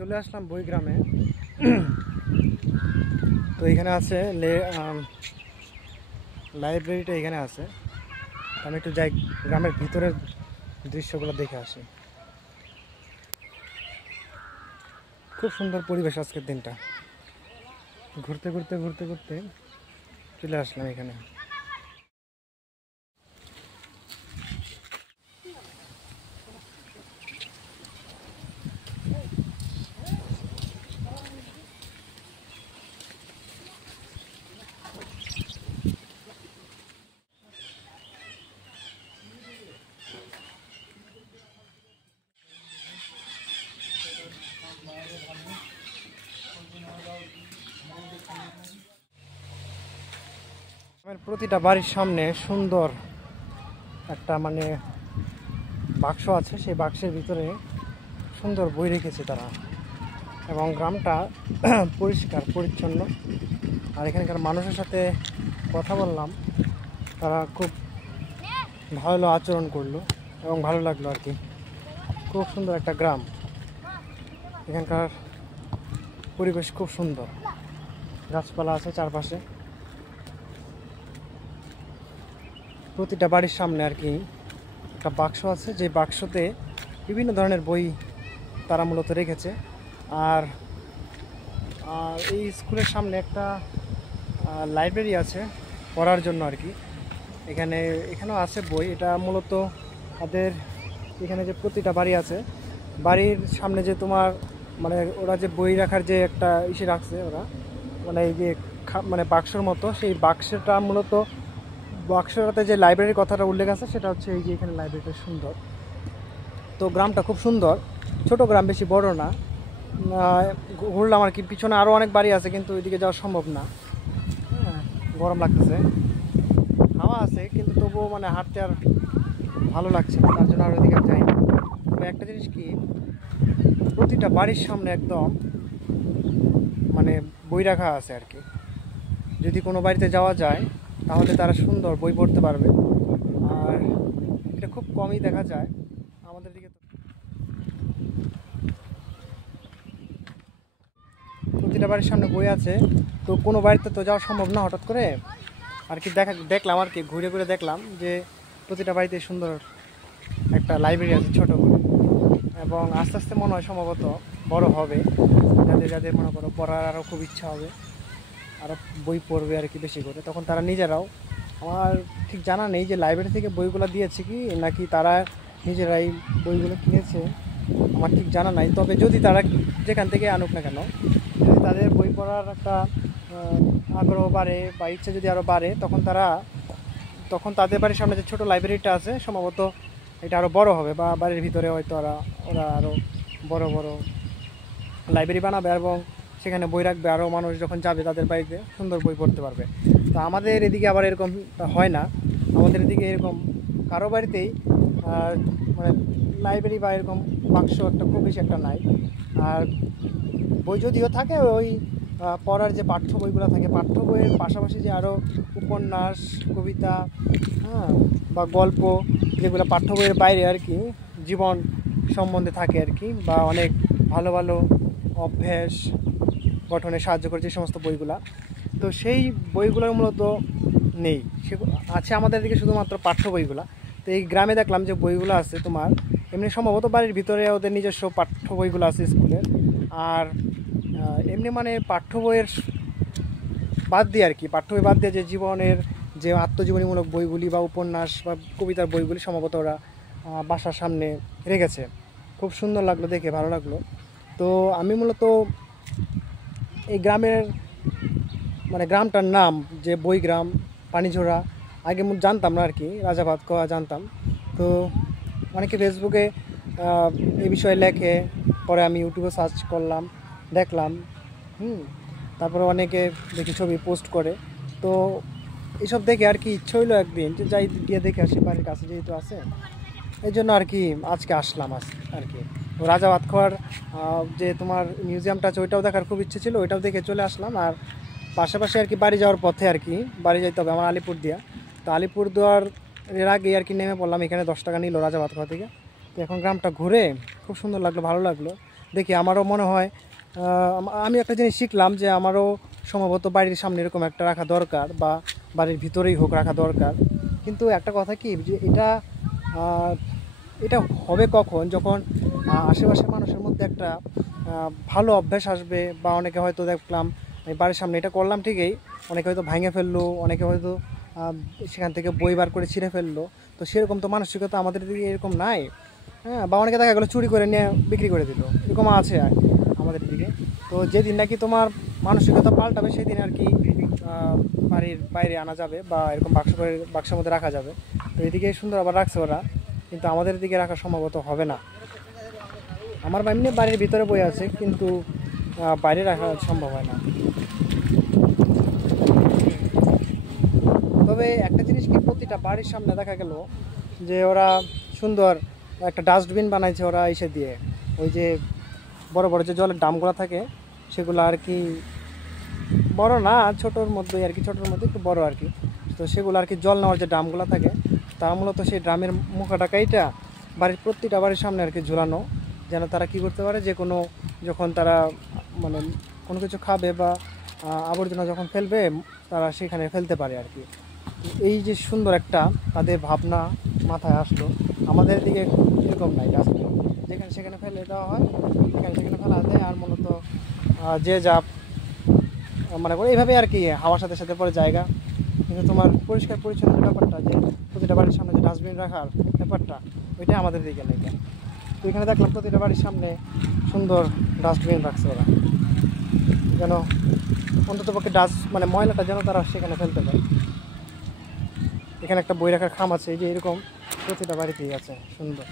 চলে আসলাম বইগ্রামে। তো এখানে আছে লাইব্রেরিটা এখানে আছে। আমি একটু যাই গ্রামের ভিতরের দৃশ্যগুলো দেখে আসি। খুব সুন্দর পরিবেশ আজকের দিনটা। ঘুরতে ঘুরতে ঘুরতে ঘুরতে চলে আসলাম এখানে। প্রতিটা বাড়ির সামনে সুন্দর একটা বাক্স আছে। সেই বাক্সের ভিতরে সুন্দর বই রেখেছে তারা, এবং গ্রামটা পরিষ্কার পরিচ্ছন্ন। আর এখানকার মানুষের সাথে কথা বললাম, তারা খুব ভালো আচরণ করলো এবং ভালো লাগলো আর কি। খুব সুন্দর একটা গ্রাম, এখানকার পরিবেশ খুব সুন্দর, গাছপালা আছে চারপাশে। প্রতিটা বাড়ির সামনে আর কি একটা বাক্স আছে, যে বাক্সতে বিভিন্ন ধরনের বই তারা মূলত রেখেছে। আর এই স্কুলের সামনে একটা লাইব্রেরি আছে পড়ার জন্য আর কি। এখানেও আছে বই। এটা মূলত তাদের এখানে যে প্রতিটা বাড়ি আছে, বাড়ির সামনে যে তোমার ওরা যে বই রাখার যে একটা ইসে রাখছে ওরা, এই যে বাক্সর মতো, সেই বাক্সটা মূলত বাক্সটাতে যে লাইব্রেরির কথাটা উল্লেখ আছে সেটা হচ্ছে এই যে এখানে লাইব্রেরিটা সুন্দর। তো গ্রামটা খুব সুন্দর, ছোট গ্রাম, বেশি বড় না। ঘুরলাম আর কি। পিছনে আরও অনেক বাড়ি আছে কিন্তু ওইদিকে যাওয়া সম্ভব না। হ্যাঁ, গরম লাগতেছে, হাওয়া আছে কিন্তু তবুও হাঁটতে আর ভালো লাগছে না, তার জন্য আর ওইদিকে যাই না। তবে একটা জিনিস কি, প্রতিটা বাড়ির সামনে একদম বই রাখা আছে আর কি। যদি কোনো বাড়িতে যাওয়া যায় তাহলে তারা সুন্দর বই পড়তে পারবে। আর এটা খুব কমই দেখা যায় আমাদের দিকে। প্রতিটা বাড়ির সামনে বই আছে, তো কোনো বাড়িতে তো যাওয়া সম্ভব না হঠাৎ করে আর কি। দেখলাম আর কি, ঘুরে ঘুরে দেখলাম যে প্রতিটা বাড়িতে সুন্দর একটা লাইব্রেরি আছে ছোট করে। এবং আস্তে আস্তে মনে হয় সম্ভবত বড় হবে, যাদের মনে করো পড়ার আরও খুব ইচ্ছা হবে, আরও বই পড়বে আর কি বেশি করে, তখন তারা নিজেরাও, আমার ঠিক জানা নেই যে লাইব্রেরি থেকে বইগুলো দিয়েছে কি নাকি তারা নিজেরাই বইগুলো কিনেছে, আমার ঠিক জানা নাই। তবে যদি তারা যেখান থেকে আনুক না কেন, যদি তাদের বই পড়ার একটা আগ্রহ বাড়ে বা ইচ্ছা যদি আরও বাড়ে, তখন তাদের বাড়ির সামনে যে ছোটো লাইব্রেরিটা আছে সম্ভবত এটা আরও বড় হবে, বা বাড়ির ভিতরে হয়তো ওরা আরও বড় বড় লাইব্রেরি বানাবে এবং সেখানে বই রাখবে। আরও মানুষ যখন যাবে তাদের বাড়িতে সুন্দর বই পড়তে পারবে। তো আমাদের এদিকে আবার এরকম হয় না। আমাদের এদিকে এরকম কারো বাড়িতেই লাইব্রেরি বা এরকম বাক্স একটা খুব বেশি একটা নাই। আর বই যদিও থাকে, ওই পড়ার যে পাঠ্য বইগুলো থাকে, পাঠ্য বইয়ের পাশাপাশি যে আরও উপন্যাস, কবিতা, হ্যাঁ, বা গল্প, যেগুলো পাঠ্য বইয়ের বাইরে আর কি জীবন সম্বন্ধে থাকে আর কি, বা অনেক ভালো ভালো অভ্যাস গঠনে সাহায্য করে যে সমস্ত বইগুলা, তো সেই বইগুলোর মূলত নেই। সেগুলো আছে আমাদের দিকে শুধুমাত্র পাঠ্য বইগুলা। তো এই গ্রামে দেখলাম যে বইগুলো আছে তোমার এমনি সম্ভবত বাড়ির ভিতরে ওদের নিজস্ব পাঠ্য বইগুলো আছে স্কুলের। আর এমনি পাঠ্য বইয়ের বাদ দিয়ে আর কি, পাঠ্য বই বাদ দিয়ে যে জীবনের যে আত্মজীবনীমূলক বইগুলি বা উপন্যাস বা কবিতার বইগুলি সম্ভবত ওরা বাসার সামনে রেখেছে। খুব সুন্দর লাগলো দেখে, ভালো লাগলো। তো আমি মূলত এই গ্রামের গ্রামটার নাম যে বইগ্রাম পানিঝোড়া, আগে জানতাম না আর কি, রাজাভাতখাওয়া জানতাম। তো অনেকে ফেসবুকে এই বিষয়ে লেখে, পরে আমি ইউটিউবে সার্চ করলাম, দেখলাম, তারপরে অনেকে দেখি ছবি পোস্ট করে। তো এইসব দেখে আর কি ইচ্ছে হইলো একদিন যে যাই গিয়ে দেখে আসি, বাড়ির কাছে যেহেতু আছে, এই জন্য আর কি আজকে আসলাম আর কি। রাজাভাতখাওয়ার যে তোমার মিউজিয়ামটা আছে ওইটাও দেখার খুব ইচ্ছে ছিল, ওইটাও দেখে চলে আসলাম। আর পাশাপাশি আর কি বাড়ি যাওয়ার পথে আর কি, বাড়ি যাইতে হবে আমার আলিপুরদিয়া। তো আলিপুরদুয়ার এর আগে আর কি নেমে পড়লাম, এখানে 10 টাকা নিল রাজাভাতখাওয়া থেকে। তো এখন গ্রামটা ঘুরে খুব সুন্দর লাগলো, ভালো লাগলো। দেখি আমারও মনে হয় আমি একটা জিনিস শিখলাম যে আমারও সম্ভবত বাড়ির সামনে এরকম একটা রাখা দরকার, বা বাড়ির ভিতরেই হোক রাখা দরকার। কিন্তু একটা কথা কি যে আহ, এটা হবে কখন, যখন আশেপাশের মানুষের মধ্যে একটা ভালো অভ্যাস আসবে, বা অনেকে হয়তো দেখলাম আমি বাড়ির সামনে এটা করলাম ঠিকই, অনেকে হয়তো ভেঙে ফেললো, অনেকে হয়তো আহ, সেখান থেকে বই বার করে ছিঁড়ে ফেললো। তো সেরকম তো মানসিকতা আমাদের দিকে এরকম নাই। হ্যাঁ, বা অনেকে দেখা গেলো চুরি করে নিয়ে বিক্রি করে দিল, এরকম আছে আমাদের দিকে। তো যেদিন নাকি তোমার মানসিকতা পাল্টাবে সেদিন আর কি বাড়ির বাইরে আনা যাবে, বা এরকম বাক্সের মধ্যে রাখা যাবে। তো এদিকে সুন্দর আবার রাখছে ওরা, কিন্তু আমাদের দিকে রাখা সম্ভবত হবে না। আমার এমনি বাড়ির ভিতরে বই আছে, কিন্তু বাইরে রাখা সম্ভব হয় না। তবে একটা জিনিস কি, প্রতিটা বাড়ির সামনে দেখা গেল যে ওরা সুন্দর একটা ডাস্টবিন বানাইছে ওরা এসে দিয়ে, ওই যে বড় বড় যে জলের ড্রামগুলো থাকে সেগুলো আর কি, বড় না ছোটোর মধ্যে আর কি, ছোটোর মধ্যে একটু বড় আর কি। তো সেগুলো আর কি জল নেওয়ার যে ড্রামগুলো থাকে, তারা মূলত সেই ড্রামের মুখাটা কাইটা বাড়ির প্রতিটা বাড়ির সামনে আর কি ঝুলানো, যেন তারা কি করতে পারে, যে কোনো যখন তারা মানে কোনো কিছু খাবে বা আবর্জনা যখন ফেলবে তারা সেখানে ফেলতে পারে আর কি। এই যে সুন্দর একটা তাদের ভাবনা মাথায় আসলো, আমাদের দিকে এরকম নাই। ডাস্টবিন যেখানে সেখানে ফেলে দেওয়া হয়, যেখানে সেখানে ফেলা দেয়, আর মূলত যে যা মানে করে এইভাবে আর কি হাওয়ার সাথে সাথে পরে জায়গা। কিন্তু তোমার পরিষ্কার পরিচ্ছন্নের ব্যাপারটা, যে প্রতিটা বাড়ির সামনে যে ডাস্টবিন রাখার ব্যাপারটা, ওইটা আমাদের দিকে নেই। তো এখানে দেখলাম প্রতিটা বাড়ির সামনে সুন্দর ডাস্টবিন রাখছে ওরা, যেন অন্ততপক্ষে মানে ময়লাটা যেন তারা সেখানে ফেলতে পারে। এখানে একটা বই রাখার খাম আছে, এই যে এরকম প্রতিটা বাড়িতেই আছে সুন্দর।